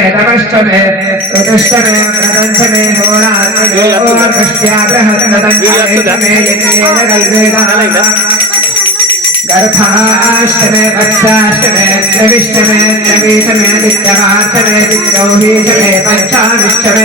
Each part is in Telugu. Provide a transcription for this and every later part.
मे तपश्चमे ऋतुश्चमे व्रतञ्चमे होरात्मयोर्दृष्ट्या बृहत्तदञ्चमे यज्ञेन कल्पेन गर्भाष्टमे वत्साष्टमे त्रविष्टमे त्रवीषमे दित्यमाष्टमे दित्यौहीषमे पञ्चाविष्टमे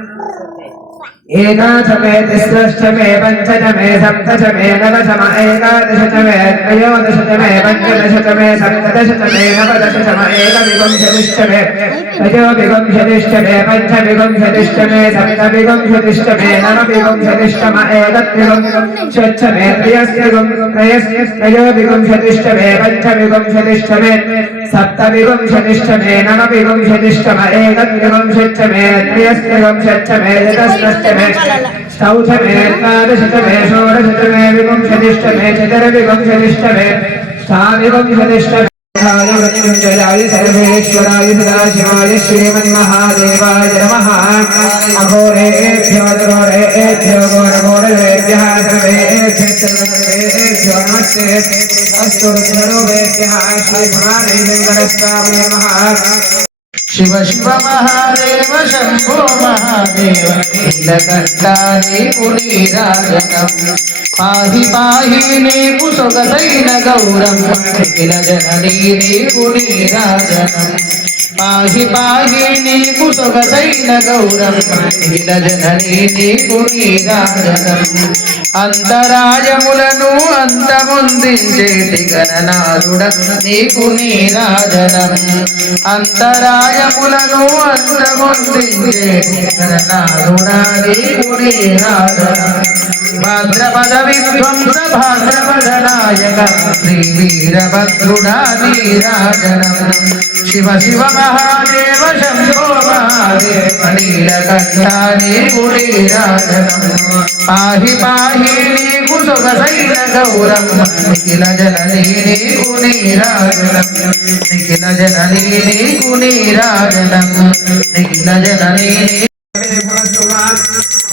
Correct. एकादशमे तिस्रष्टमे पञ्चदमे सप्तशमे नवशम एकादशतमे त्रयोदशतमे पञ्चदशतमे सप्तदशतमे नवदशतम एकविंशतिष्टमे त्रयोविंशतिष्टमे पञ्चविंशतिष्टमे सप्तविंशतिष्टमे नवविंशतिष्टम एकत्रिंशत्तमे त्रयस्त्रिंशयस्य त्रयोविंशतिष्टमे पञ्चविंशतिष्टमे सप्तविंशतिष्टमे नवविंशतिष्टम एकत्रिंशत्तमे त्रयस्त्रिंशत्तमे अष्टमे स्तौथमे एकादशतमे षोडशतमे विपुंशतिष्टमे चतुर्विपुंशतिष्टमे स्थाविपुंशतिष्टमे सर्वेश्वराय सदाशिवाय श्रीमन्महादेवाय नमः अघोरेभ्यो घोरेभ्यो घोरघोरवेभ्यः सर्वेभ्यः శివ శివ మహాదేవ శంభో మహాదేవ నీలకంఠాని పునీరాజనం పాహి పాహి నీకు సొగసైన గౌరమ్మ నీల జననీ నీకు నీరాజనం. పాహి పాహి నీకు సొగసైన గౌరమ్మ నీల జనని నీకు నీరాజనం అంతరాజములను అంతముందించేటి గణనాథుడ నీకు నీరాజనం అంతరాజములను అంతముందించేటి గణనాథుడ నీకు నీరాజనం భాద్రపద విధ్వంస భాద్రపద నాయక శ్రీ వీరభద్రుడా నీరాజనం శివ శివ మహాదేవ శంభో మహాదేవ నీలకంఠా నీకు నీరాజనం పాహి పాహి నీకు సొగసైన గౌరం నిఖిల జననీ నీకు నీరాజనం నిఖిల జననీ నీకు నీరాజనం నిఖిల జననీ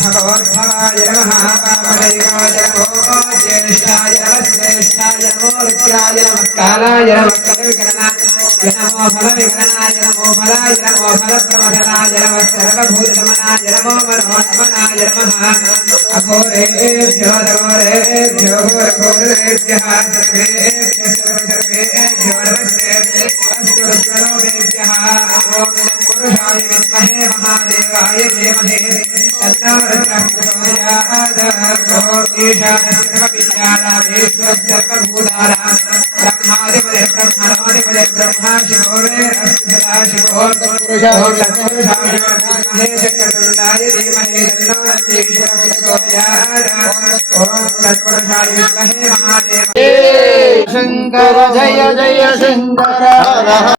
భగవద్భవాయ నమః పాపదైవాయ నమో జ్యేష్ఠాయ నమః శ్రేష్ఠాయ నమో రుద్రాయ నమః కాలాయ నమః కలవికరణాయ नमो भव विघ्नाय नमो फलाय नमो फलप्रमथनाय नमः सर्वभूतगमनाय नमो मनोगमनाय नमः अघोरेभ्यो दघोरेभ्यो घोरघोरेभ्यः सर्वेभ्य सर्वसर्वेभ्यो नमस्तेभ्य अस्तु ॐ पुरुषाय विद्महे महादेवाय धीमहे तन्नो रुद्रः सर्वभूतानां బ్రహ్మాదిపదే బ్రహ్మణోదిపదే బ్రహ్మా శివో మే అస్తు సదా శివో ఓం తత్పురుషాయ విద్మహే చక్రతుండాయ ధీమహి తన్నో నందీశ్వర ప్రచోదయాత్ ఓం తత్పురుషాయ విద్మహే